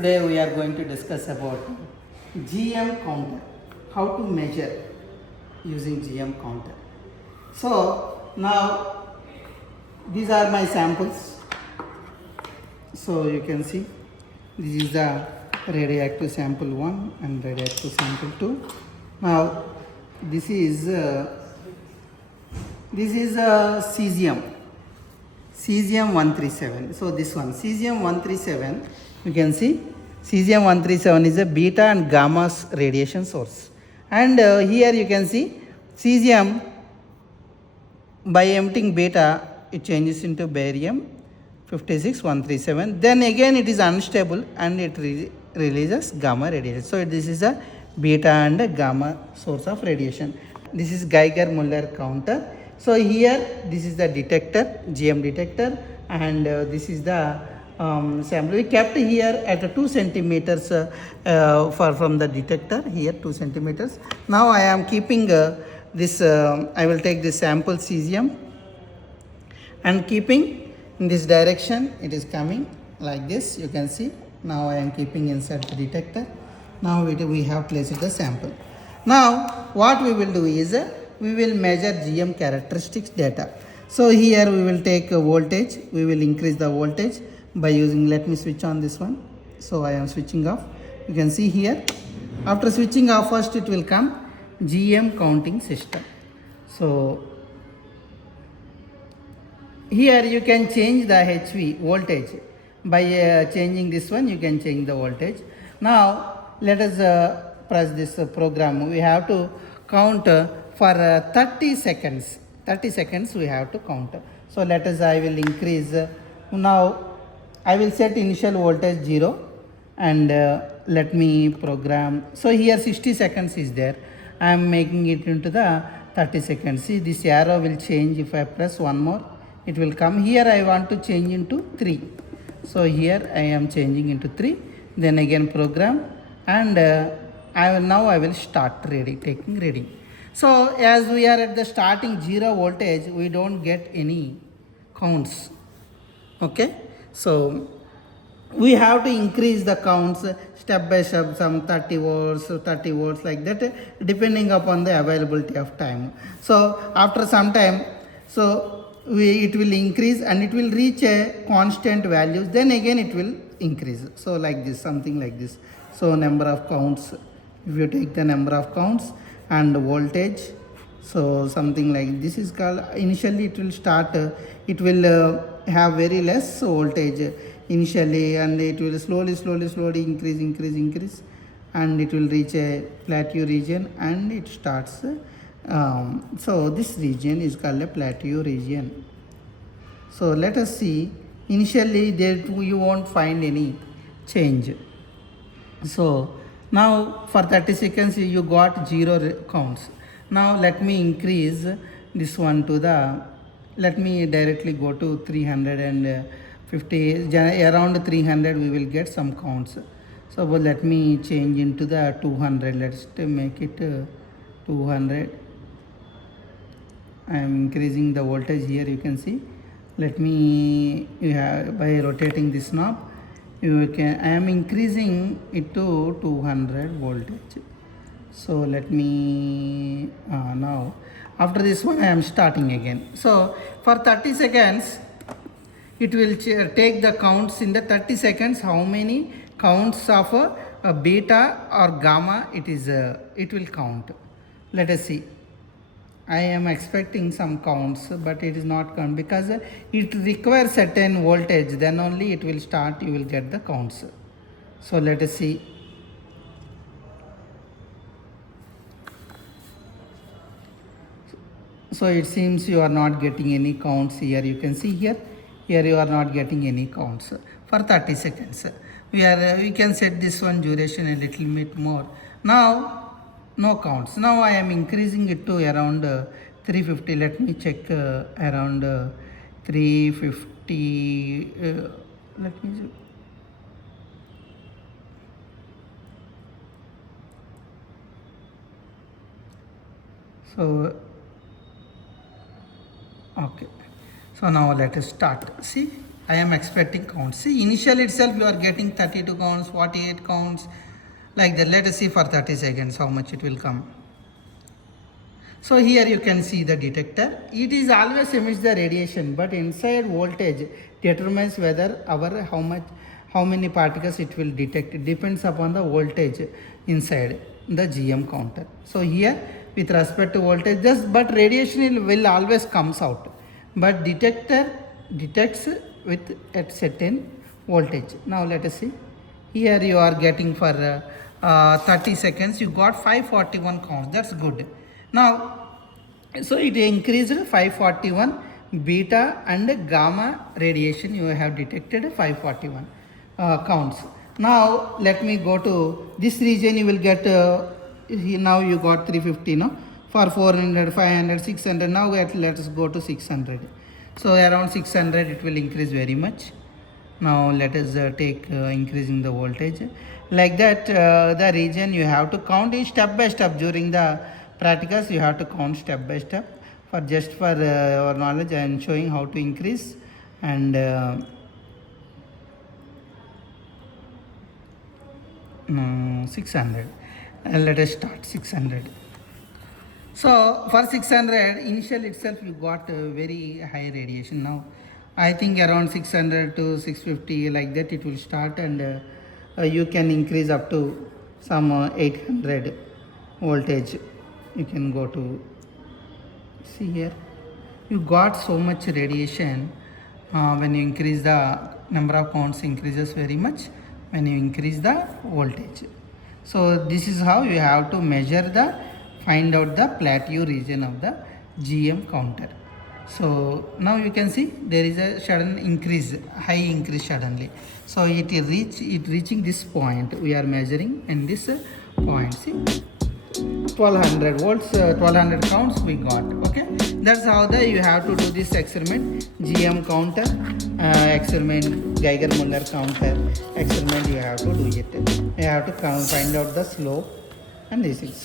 Today we are going to discuss about GM counter, how to measure using GM counter. So now these are my samples. So you can see this is the radioactive sample 1 and radioactive sample 2. Now this is cesium 137. So this one cesium 137, you can see cesium 137 is a beta and gamma radiation source, and here you can see cesium, by emitting beta it changes into barium 56137, then again it is unstable and it releases gamma radiation. So this is a beta and a gamma source of radiation. This is Geiger-Müller counter. So here this is the detector, GM detector, and this is the sample. We kept here at 2 centimeters from the detector, here 2 centimeters. Now I am keeping this, I will take this sample cesium and keeping in this direction, it is coming like this, you can see. Now I am keeping inside the detector. Now we have placed the sample. Now what we will do is we will measure GM characteristics data. So here we will take a voltage, we will increase the voltage by using, let me switch on this one. So I am switching off. You can see here, after switching off, first it will come GM counting system. So here you can change the HV voltage by changing this one, you can change the voltage. Now let us press this program. We have to count for 30 seconds. 30 seconds we have to count. So let us, I will increase. Now I will set initial voltage 0 and let me program. So here 60 seconds is there. I am making it into the 30 seconds. See, this arrow will change. If I press one more, it will come. Here I want to change into 3. So here I am changing into 3. Then again program, and I will start taking reading. So as we are at the starting 0 voltage, we don't get any counts. Okay, so we have to increase the counts step by step, some 30 volts like that, depending upon the availability of time. So after some time, so it will increase and it will reach a constant values, then again it will increase. So like this, something like this. So number of counts, if you take the number of counts and voltage, so something like this is called, initially it will start, it will have very less voltage initially, and it will slowly increase, and it will reach a plateau region and it starts. So this region is called a plateau region. So let us see, initially there you won't find any change. So now for 30 seconds you got 0 counts. Now let me increase this one to the, let me directly go to 350, around 300 we will get some counts. So let me change into the 200, let's make it 200. I am increasing the voltage here, you can see. Let me, by rotating this knob, I am increasing it to 200 voltage. So let me, now after this one I am starting again. So for 30 seconds, it will take the counts in the 30 seconds, how many counts of a beta or gamma it will count. Let us see. I am expecting some counts, but it is not count because it requires certain voltage, then only it will start, you will get the counts. So let us see. So it seems you are not getting any counts here, you can see here you are not getting any counts for 30 seconds. We can set this one duration a little bit more. Now no counts. Now I am increasing it to around 350. Let me check around 350. Let me see. So okay, so now let us start. See, I am expecting counts. See, initial itself you are getting 32 counts, 48 counts, like that. Let us see for 30 seconds how much it will come. So here you can see the detector. It is always emits the radiation, but inside voltage determines whether how many particles it will detect. It depends upon the voltage inside the GM counter. So here with respect to voltage, but radiation will always comes out. But detector detects with at certain voltage. Now let us see. Here you are getting for 30 seconds. You got 541 counts. That's good. Now, so it increased 541 beta and gamma radiation. You have detected 541 counts. Now let me go to this region. You will get now you got 350, no, for 400, 500, 600. Now let us go to 600. So around 600 it will increase very much. Now let us take increasing the voltage like that. The region you have to count is step by step. During the practicals you have to count step by step. For just for your knowledge, I am showing how to increase and 600. Let us start 600. So for 600 initial itself you got very high radiation. Now I think around 600 to 650 like that it will start, and you can increase up to some 800 voltage. You can go to, see here, you got so much radiation. When you increase the number of counts increases very much when you increase the voltage. So this is how you have to measure find out the plateau region of the GM counter. So now you can see there is a sudden increase, high increase suddenly. So it reaching this point. We are measuring in this point. See, 1200 volts, 1200 counts we got. Okay, that's how you have to do this experiment. GM counter, experiment Geiger-Müller counter experiment. You have to do it. You have to find out the slope and this is.